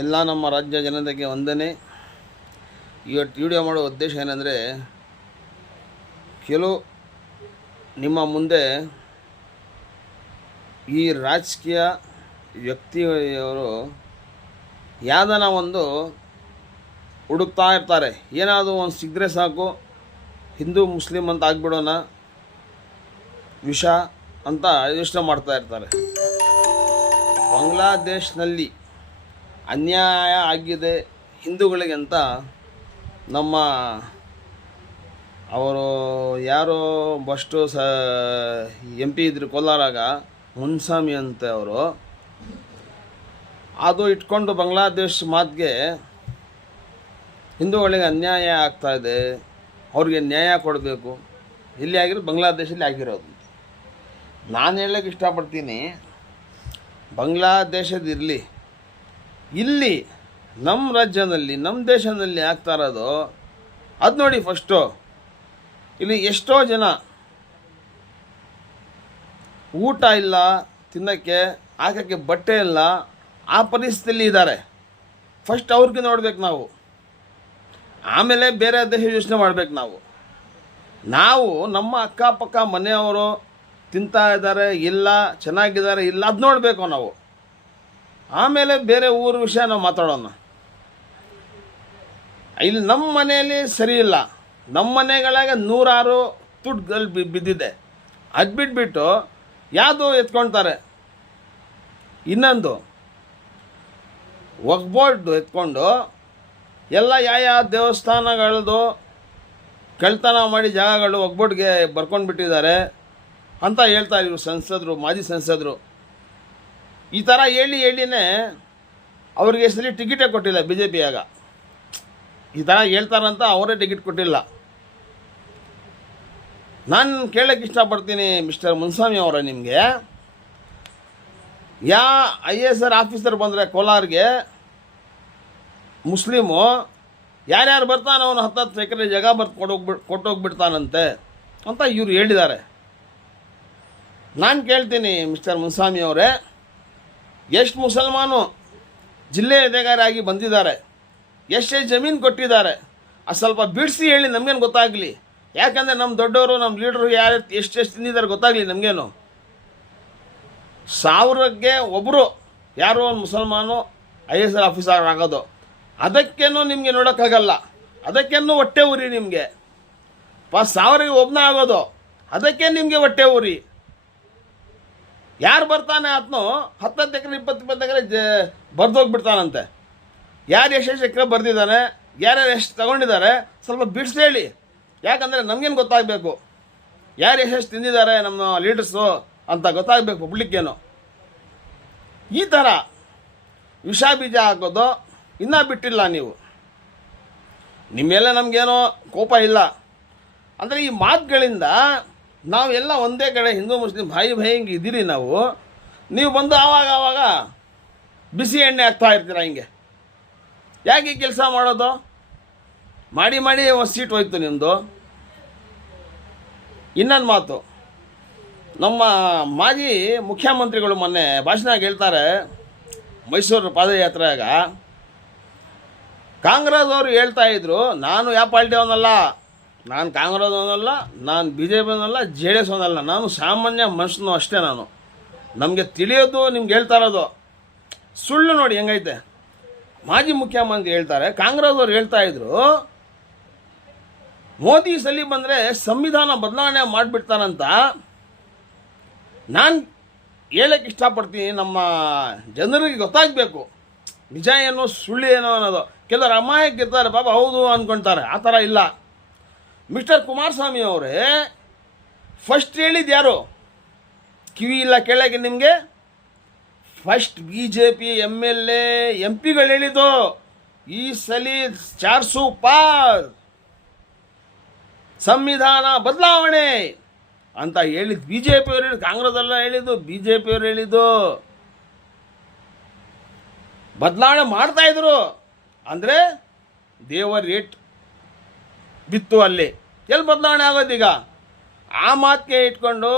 ಎಲ್ಲ ನಮ್ಮ ರಾಜ್ಯ ಜನತೆಗೆ ವಂದನೆ. ಇವತ್ತು ವಿಡಿಯೋ ಮಾಡೋ ಉದ್ದೇಶ ಏನಂದರೆ, ಕೆಲವು ನಿಮ್ಮ ಮುಂದೆ ಈ ರಾಜಕೀಯ ವ್ಯಕ್ತಿಯವರು ಯಾವುದನ್ನ ಒಂದು ಹುಡುಕ್ತಾ ಇರ್ತಾರೆ. ಏನಾದರೂ ಒಂದು ಸಿಕ್ಕರೆ ಸಾಕು, ಹಿಂದೂ ಮುಸ್ಲಿಂ ಅಂತ ಆಗ್ಬಿಡೋಣ, ವಿಷ ಅಂತ ಯೋಚನೆ ಮಾಡ್ತಾ ಇರ್ತಾರೆ. ಬಾಂಗ್ಲಾದೇಶನಲ್ಲಿ ಅನ್ಯಾಯ ಆಗಿದೆ ಹಿಂದೂಗಳಿಗೆ ಅಂತ ನಮ್ಮ ಅವರು ಯಾರೋ ಬಸ್ಟು MP ಇದ್ರು ಕೋಲಾರಾಗ, ಮುನ್ಸ್ವಾಮಿ ಅಂತ ಅವರು, ಅದು ಇಟ್ಕೊಂಡು ಬಾಂಗ್ಲಾದೇಶ ಮಾತಿಗೆ ಹಿಂದೂಗಳಿಗೆ ಅನ್ಯಾಯ ಆಗ್ತಾಯಿದೆ, ಅವ್ರಿಗೆ ನ್ಯಾಯ ಕೊಡಬೇಕು. ಇಲ್ಲಿ ಆಗಿರೋದು ಬಾಂಗ್ಲಾದೇಶಲ್ಲಿ ಆಗಿರೋದು. ನಾನು ಹೇಳೋಕ್ಕೆ ಇಷ್ಟಪಡ್ತೀನಿ, ಬಾಂಗ್ಲಾದೇಶದಿರಲಿ, ಇಲ್ಲಿ ನಮ್ಮ ರಾಜ್ಯದಲ್ಲಿ ನಮ್ಮ ದೇಶದಲ್ಲಿ ಆಗ್ತಾ ಇರೋದು ಅದು ನೋಡಿ. ಫಸ್ಟು ಇಲ್ಲಿ ಎಷ್ಟೋ ಜನ ಊಟ ಇಲ್ಲ, ತಿನ್ನೋಕ್ಕೆ ಹಾಕೋಕ್ಕೆ ಬಟ್ಟೆ ಇಲ್ಲ, ಆ ಪರಿಸ್ಥಿತಿಯಲ್ಲಿ ಇದ್ದಾರೆ. ಫಸ್ಟ್ ಅವ್ರಿಗೆ ನೋಡ್ಬೇಕು ನಾವು, ಆಮೇಲೆ ಬೇರೆ ದೇಶ ಯೋಚನೆ ಮಾಡ್ಬೇಕು ನಾವು ನಮ್ಮ ಅಕ್ಕಪಕ್ಕ ಮನೆಯವರು ತಿಂತಾ ಇದ್ದಾರೆ ಇಲ್ಲ, ಚೆನ್ನಾಗಿದ್ದಾರೆ ಇಲ್ಲ, ಅದು ನೋಡಬೇಕು ನಾವು. ಆಮೇಲೆ ಬೇರೆ ಊರ ವಿಷಯ ನಾವು ಮಾತಾಡೋಣ. ಇಲ್ಲಿ ನಮ್ಮ ಮನೆಯಲ್ಲಿ ಸರಿ ಇಲ್ಲ, ನಮ್ಮ ಮನೆಗಳಾಗ 106 ತುಡ್ಗಳು ಬಿದ್ದಿದೆ, ಅದು ಬಿಟ್ಬಿಟ್ಟು ಯಾವುದು ಎತ್ಕೊಳ್ತಾರೆ. ಇನ್ನೊಂದು ವಕ್ಫ್ ಎತ್ಕೊಂಡು ಎಲ್ಲ ಯಾವ ದೇವಸ್ಥಾನಗಳದು ಕಳ್ತನ ಮಾಡಿ ಜಾಗಗಳು ವಕ್ಫ್ಗೆ ಬರ್ಕೊಂಡು ಬಿಟ್ಟಿದ್ದಾರೆ ಅಂತ ಹೇಳ್ತಾರೆ ಇವರು ಸಂಸದರು, ಮಾಜಿ ಸಂಸದರು. ಈ ಥರ ಹೇಳಿನೇ ಅವ್ರಿಗೆ ಸರಿ ಟಿಕೆಟೇ ಕೊಟ್ಟಿಲ್ಲ BJPಯಾಗ. ಈ ಥರ ಹೇಳ್ತಾರಂತ ಅವರೇ ಟಿಕೆಟ್ ಕೊಟ್ಟಿಲ್ಲ. ನಾನು ಕೇಳೋಕ್ಕೆ ಇಷ್ಟಪಡ್ತೀನಿ, ಮಿಸ್ಟರ್ ಮುನ್ಸ್ವಾಮಿ ಅವರ, ನಿಮಗೆ IAS ಆಫೀಸರ್ ಬಂದರೆ ಕೋಲಾರ್ಗೆ ಮುಸ್ಲಿಮು ಯಾರ್ಯಾರು ಬರ್ತಾನೆ ಅವನು 10 ಎಕರೆ ಜಾಗ ಕೊಟ್ಟೋಗ್ಬಿಡ್ತಾನಂತೆ ಅಂತ ಇವರು ಹೇಳಿದ್ದಾರೆ. ನಾನು ಕೇಳ್ತೀನಿ, ಮಿಸ್ಟರ್ ಮುನ್ಸ್ವಾಮಿ ಅವರೇ, ಎಷ್ಟು ಮುಸಲ್ಮಾನು ಜಿಲ್ಲೆ ಅಧಿಕಾರಿಯಾಗಿ ಬಂದಿದ್ದಾರೆ, ಎಷ್ಟೇ ಜಮೀನು ಕೊಟ್ಟಿದ್ದಾರೆ, ಅದು ಸ್ವಲ್ಪ ಬಿಡಿಸಿ ಹೇಳಿ, ನಮಗೇನು ಗೊತ್ತಾಗಲಿ. ಯಾಕಂದರೆ ನಮ್ಮ ದೊಡ್ಡವರು, ನಮ್ಮ ಲೀಡ್ರು ಯಾರು ಎಷ್ಟೆಷ್ಟು ತಿಂದಿದ್ದಾರೆ ಗೊತ್ತಾಗಲಿ ನಮಗೇನು. 1000ಕ್ಕೆ ಒಬ್ಬರು ಯಾರೋ ಒಂದು ಮುಸಲ್ಮಾನು IAS ಆಫೀಸರ್ ಆಗೋದು, ಅದಕ್ಕೇನು ನಿಮಗೆ ನೋಡೋಕ್ಕಾಗಲ್ಲ. ಅದಕ್ಕೇನು ಹೊಟ್ಟೆ ಉರಿ ನಿಮಗೆ. 1000ಗೆ ಒಬ್ಬನೇ ಆಗೋದು, ಅದಕ್ಕೆ ನಿಮಗೆ ಹೊಟ್ಟೆ ಉರಿ. ಯಾರು ಬರ್ತಾನೆ ಆತನು 10 ಎಕರೆ 20 ಎಕರೆ ಬರ್ದೋಗ್ಬಿಡ್ತಾನಂತೆ. ಯಾರು ಎಷ್ಟು ಎಕರೆ ಬರ್ದಿದ್ದಾನೆ, ಯಾರ್ಯಾರು ಎಷ್ಟು ತಗೊಂಡಿದ್ದಾರೆ, ಸ್ವಲ್ಪ ಬಿಡಿಸಿ ಹೇಳಿ. ಯಾಕಂದರೆ ನಮಗೇನು ಗೊತ್ತಾಗಬೇಕು, ಯಾರು ಎಷ್ಟು ತಿಂದಿದ್ದಾರೆ ನಮ್ಮ ಲೀಡರ್ಸು ಅಂತ ಗೊತ್ತಾಗಬೇಕು ಪಬ್ಲಿಕ್ಕೇನು. ಈ ಥರ ವಿಷ ಬೀಜ ಹಾಕೋದು ಇನ್ನೂ ಬಿಟ್ಟಿಲ್ಲ ನೀವು. ನಿಮ್ಮೆಲ್ಲ ನಮಗೇನೋ ಕೋಪ ಇಲ್ಲ ಅಂದರೆ ಈ ಮಾತುಗಳಿಂದ ನಾವೆಲ್ಲ ಒಂದೇ ಕಡೆ ಹಿಂದೂ ಮುಸ್ಲಿಂ ಭಾಯಿ ಹಿಂಗೆ ಇದ್ದೀರಿ ನಾವು. ನೀವು ಬಂದು ಆವಾಗ ಬಿಸಿ ಎಣ್ಣೆ ಹಾಕ್ತಾ ಇರ್ತೀರ. ಹಿಂಗೆ ಯಾಕೆ ಕೆಲಸ ಮಾಡೋದು? ಮಾಡಿ ಒಂದು ಸೀಟ್ ಹೋಯ್ತು ನಿಮ್ಮದು. ಇನ್ನೊಂದು ಮಾತು, ನಮ್ಮ ಮಾಜಿ ಮುಖ್ಯಮಂತ್ರಿಗಳು ಮೊನ್ನೆ ಭಾಷಣ ಹೇಳ್ತಾರೆ ಮೈಸೂರು ಪಾದಯಾತ್ರೆಯಾಗ. ಕಾಂಗ್ರೆಸ್ ಅವರು ಹೇಳ್ತಾ ಇದ್ರು, ನಾನು ಯಾವ ಪಾರ್ಟಿ ಅವನಲ್ಲ, ನಾನು ಕಾಂಗ್ರೆಸ್ ಅವನಲ್ಲ, ನಾನು BJP ಅವನಲ್ಲ, JDS ಅವನಲ್ಲ, ನಾನು ಸಾಮಾನ್ಯ ಮನುಷ್ಯನು ಅಷ್ಟೇ. ನಮಗೆ ತಿಳಿಯೋದು ನಿಮ್ಗೆ ಹೇಳ್ತಾ ಇರೋದು ಸುಳ್ಳು. ನೋಡಿ ಹೆಂಗೈತೆ. ಮಾಜಿ ಮುಖ್ಯಮಂತ್ರಿ ಹೇಳ್ತಾರೆ, ಕಾಂಗ್ರೆಸ್ ಅವರು ಹೇಳ್ತಾ ಇದ್ರು ಮೋದಿ ಸಲಿ ಬಂದರೆ ಸಂವಿಧಾನ ಬದಲಾವಣೆ ಮಾಡಿಬಿಡ್ತಾರಂತ. ನಾನು ಹೇಳಕ್ಕೆ ಇಷ್ಟಪಡ್ತೀನಿ, ನಮ್ಮ ಜನರಿಗೆ ಗೊತ್ತಾಗಬೇಕು ನಿಜ ಏನು ಸುಳ್ಳು ಏನೋ ಅನ್ನೋದು. ಕೆಲವರು ಅಮಾಯಕಿರ್ತಾರೆ, ಪಾಪ ಹೌದು ಅಂದ್ಕೊಳ್ತಾರೆ. ಆ ಥರ ಇಲ್ಲ. ಮಿಸ್ಟರ್ ಕುಮಾರಸ್ವಾಮಿ ಅವರೇ ಫಸ್ಟ್ ಹೇಳಿದ್ದು ಯಾರು? ಕಿವಿ ಇಲ್ಲ ಕೇಳೋಕ್ಕೆ ನಿಮಗೆ? ಫಸ್ಟ್ BJP MLA MP ಗಳು ಹೇಳಿದ್ದು ಈ ಸಲ 400 ಪಾರ್ ಸಂವಿಧಾನ ಬದಲಾವಣೆ ಅಂತ ಹೇಳಿದ್ದು BJP ಅವರು ಹೇಳಿದ್ದು. ಕಾಂಗ್ರೆಸ್ ಎಲ್ಲ ಹೇಳಿದ್ದು, BJP ಅವರು ಹೇಳಿದ್ದು. ಬದಲಾವಣೆ ಮಾಡ್ತಾಯಿದ್ರು ಅಂದರೆ ದೇವರ ರೇಟ್ ಬಿತ್ತು ಅಲ್ಲಿ. ಎಲ್ಲಿ ಬದಲಾವಣೆ ಆಗೋದೀಗ? ಆ ಮಾತಿಗೆ ಇಟ್ಕೊಂಡು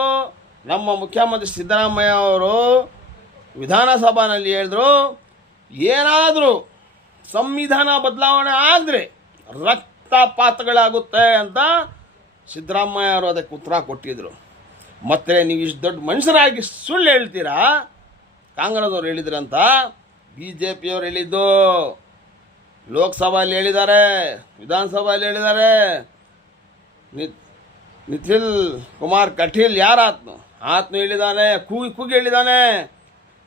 ನಮ್ಮ ಮುಖ್ಯಮಂತ್ರಿ ಸಿದ್ದರಾಮಯ್ಯ ಅವರು ವಿಧಾನಸಭಾನಲ್ಲಿ ಹೇಳಿದ್ರು, ಏನಾದರೂ ಸಂವಿಧಾನ ಬದಲಾವಣೆ ಆದರೆ ರಕ್ತಪಾತಗಳಾಗುತ್ತೆ ಅಂತ ಸಿದ್ದರಾಮಯ್ಯ ಅವರು ಅದಕ್ಕೆ ಉತ್ತರ ಕೊಟ್ಟಿದ್ರು. ಮತ್ತು ನೀವು ಇಷ್ಟು ದೊಡ್ಡ ಮನುಷ್ಯರಾಗಿ ಸುಳ್ಳು ಹೇಳ್ತೀರಾ, ಕಾಂಗ್ರೆಸ್ದವ್ರು ಹೇಳಿದ್ರಂತ, ಬಿ ಜೆ ಪಿಯವ್ರು ಹೇಳಿದ್ದು, ಲೋಕಸಭೆಯಲ್ಲಿ ಹೇಳಿದ್ದಾರೆ, ವಿಧಾನಸಭೆಯಲ್ಲಿ ಹೇಳಿದ್ದಾರೆ. ನಿಖಿಲ್ ಕುಮಾರ್ ಕಟೀಲ್ ಯಾರಾತ್ನು ಹೇಳಿದ್ದಾನೆ, ಕೂಗಿ ಹೇಳಿದ್ದಾನೆ,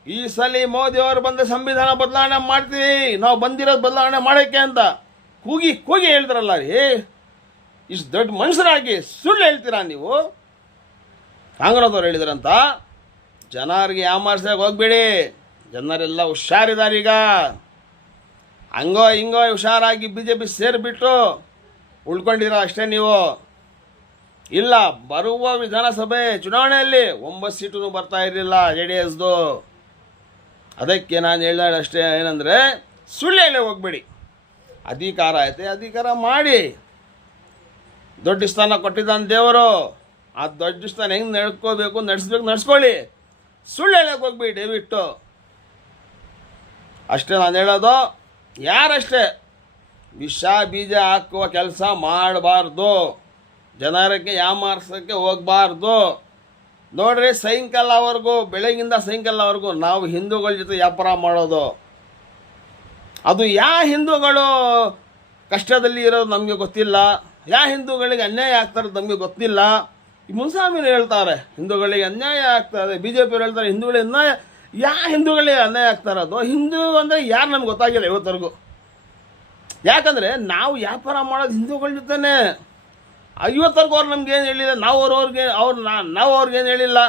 ಈ ಸಲ ಮೋದಿ ಅವರು ಬಂದ ಸಂವಿಧಾನ ಬದಲಾವಣೆ ಮಾಡ್ತೀವಿ, ನಾವು ಬಂದಿರೋದು ಬದಲಾವಣೆ ಮಾಡೋಕ್ಕೆ ಅಂತ ಕೂಗಿ ಹೇಳಿದ್ರಲ್ಲ ರೀ. ಇಷ್ಟು ದೊಡ್ಡ ಮನುಷ್ಯರಾಗಿ ಸುಳ್ಳು ಹೇಳ್ತೀರಾ ನೀವು? ಕಾಂಗ್ರೆಸ್ದವ್ರು ಹೇಳಿದ್ರಂತ. ಜನರಿಗೆ ಯಾಮಾರ್ಸಕ್ಕೆ ಹೋಗ್ಬೇಡಿ, ಜನರೆಲ್ಲ ಹುಷಾರಿದಾರೀಗ. ಹಂಗೋ ಹಿಂಗೋ ಹುಷಾರಾಗಿ ಬಿ ಜೆ ಪಿ ಸೇರಿಬಿಟ್ಟು ಉಳ್ಕೊಂಡಿರೋ ಅಷ್ಟೇ ನೀವು. ಇಲ್ಲ, ಬರುವ ವಿಧಾನಸಭೆ ಚುನಾವಣೆಯಲ್ಲಿ 9 ಸೀಟು ಬರ್ತಾ ಇರಲಿಲ್ಲ JDSದು. ಅದಕ್ಕೆ ನಾನು ಹೇಳಿದ ಅಷ್ಟೇ, ಏನಂದರೆ ಸುಳ್ಳು ಹೇಳಿ ಹೋಗ್ಬೇಡಿ. ಅಧಿಕಾರ ಐತೆ, ಅಧಿಕಾರ ಮಾಡಿ. ದೊಡ್ಡ ಸ್ಥಾನ ಕೊಟ್ಟಿದ್ದಾನೆ ದೇವರು, ಆ ದೊಡ್ಡ ಸ್ಥಾನ ಹೆಂಗೆ ನಡ್ಕೋಬೇಕು ನಡ್ಸ್ಕೊಳ್ಳಿ. ಸುಳ್ಳು ಹೇಳಕ್ಕೆ ಹೋಗ್ಬೇಡಿ ದಯವಿಟ್ಟು. ಅಷ್ಟೇ ನಾನು ಹೇಳೋದು. ಯಾರಷ್ಟೇ ವಿಷ ಬೀಜ ಹಾಕುವ ಕೆಲಸ ಮಾಡಬಾರ್ದು, ಜನರಿಗೆ ಯಾಮಾರ್ಸೋಕ್ಕೆ ಹೋಗಬಾರ್ದು. ನೋಡ್ರಿ, ಸಾಯಂಕಾಲವರೆಗೂ, ಬೆಳಗಿಂದ ಸಾಯಂಕಾಲವರೆಗೂ ನಾವು ಹಿಂದೂಗಳ ಜೊತೆ ವ್ಯಾಪಾರ ಮಾಡೋದು. ಅದು ಯಾವ ಹಿಂದೂಗಳು ಕಷ್ಟದಲ್ಲಿ ಇರೋದು ನಮಗೆ ಗೊತ್ತಿಲ್ಲ, ಯಾವ ಹಿಂದೂಗಳಿಗೆ ಅನ್ಯಾಯ ಆಗ್ತಾರೋದು ನಮಗೆ ಗೊತ್ತಿಲ್ಲ. ಈ ಮುನ್ಸ್ವಾಮಿರು ಹೇಳ್ತಾರೆ ಹಿಂದೂಗಳಿಗೆ ಅನ್ಯಾಯ ಆಗ್ತದೆ, ಬಿ ಜೆ ಪಿಯವ್ರು ಹೇಳ್ತಾರೆ ಹಿಂದೂಗಳಿಗೆ ಅನ್ಯಾಯ. ಯಾವ ಹಿಂದೂಗಳಿಗೆ ಅನ್ಯಾಯ ಆಗ್ತಾ ಇರೋದು? ಹಿಂದೂ ಅಂದರೆ ಯಾರು ನಮ್ಗೆ ಗೊತ್ತಾಗಿಲ್ಲ ಇವತ್ತರೆಗೂ. ಯಾಕಂದರೆ ನಾವು ವ್ಯಾಪಾರ ಮಾಡೋದು ಹಿಂದೂಗಳ ಜೊತೆನೇ. ಇವತ್ತರೆಗೂ ಅವ್ರು ನಮ್ಗೇನು ಹೇಳಿಲ್ಲ, ನಾವು ಅವ್ರಿಗೇನು ಹೇಳಿಲ್ಲ.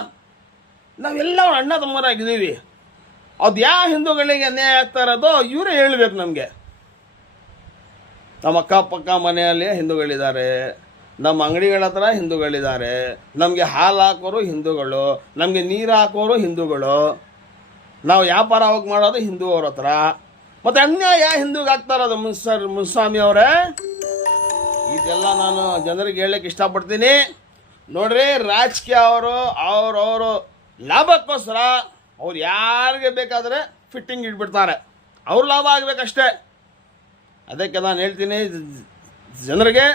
ನಾವೆಲ್ಲ ಅವ್ರ ಅಣ್ಣ ತಮ್ಮರಾಗಿದ್ದೀವಿ. ಅದು ಯಾವ ಹಿಂದೂಗಳಿಗೆ ಅನ್ಯಾಯ ಆಗ್ತಾ ಇರೋದೋ ಇವರೇ ಹೇಳಬೇಕು ನಮಗೆ. ನಮ್ಮ ಅಕ್ಕಪಕ್ಕ ಮನೆಯಲ್ಲಿ ಹಿಂದೂಗಳಿದ್ದಾರೆ, ನಮ್ಮ ಅಂಗಡಿಗಳ ಹತ್ರ ಹಿಂದೂಗಳಿದ್ದಾರೆ, ನಮಗೆ ಹಾಲು ಹಾಕೋರು ಹಿಂದೂಗಳು, ನಮಗೆ ನೀರು ಹಾಕೋರು ಹಿಂದೂಗಳು, ನಾವು ವ್ಯಾಪಾರ ಹೋಗಿ ಮಾಡೋದು ಹಿಂದೂ ಅವ್ರ ಹತ್ರ. ಮತ್ತು ಅನ್ಯಾಯ ಹಿಂದೂಗೆ ಆಗ್ತಾ ಇರೋದು ಮುನ್ಸ್ವಾಮಿ ಅವರೇ. ಇದೆಲ್ಲ ನಾನು ಜನರಿಗೆ ಹೇಳಕ್ಕೆ ಇಷ್ಟಪಡ್ತೀನಿ. ನೋಡ್ರಿ, ರಾಜಕೀಯ ಅವರು ಲಾಭಕ್ಕೋಸ್ಕರ ಅವ್ರು ಯಾರಿಗೆ ಬೇಕಾದರೆ ಫಿಟ್ಟಿಂಗ್ ಇಟ್ಬಿಡ್ತಾರೆ, ಅವ್ರ ಲಾಭ ಆಗಬೇಕಷ್ಟೇ. ಅದಕ್ಕೆ ನಾನು ಹೇಳ್ತೀನಿ ಜನರಿಗೆ,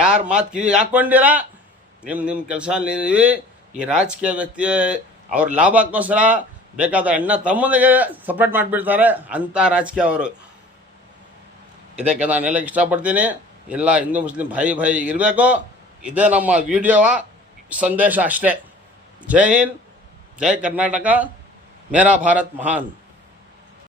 ಯಾರು ಮಾತು ಕಿವಿ ಹಾಕ್ಕೊಂಡಿರ ನಿಮ್ಮ ಕೆಲಸ ನೀವೀವಿ. ಈ ರಾಜಕೀಯ ವ್ಯಕ್ತಿ ಅವ್ರ ಲಾಭಕ್ಕೋಸ್ಕರ ಬೇಕಾದರೆ ಅಣ್ಣ ತಮ್ಮನಿಗೆ ಸಪ್ರೇಟ್ ಮಾಡಿಬಿಡ್ತಾರೆ, ಅಂಥ ರಾಜಕೀಯ ಅವರು. ಇದಕ್ಕೆ ನಾನು ಹೇಳಕ್ಕೆ ಇಷ್ಟಪಡ್ತೀನಿ, ಎಲ್ಲ ಹಿಂದೂ ಮುಸ್ಲಿಂ ಭಾಯಿ ಇರಬೇಕು. ಇದೇ ನಮ್ಮ ವಿಡಿಯೋ ಸಂದೇಶ ಅಷ್ಟೇ. ಜೈ ಹಿಂದ್, ಜೈ ಕರ್ನಾಟಕ, ಮೇರಾ ಭಾರತ್ ಮಹಾನ್.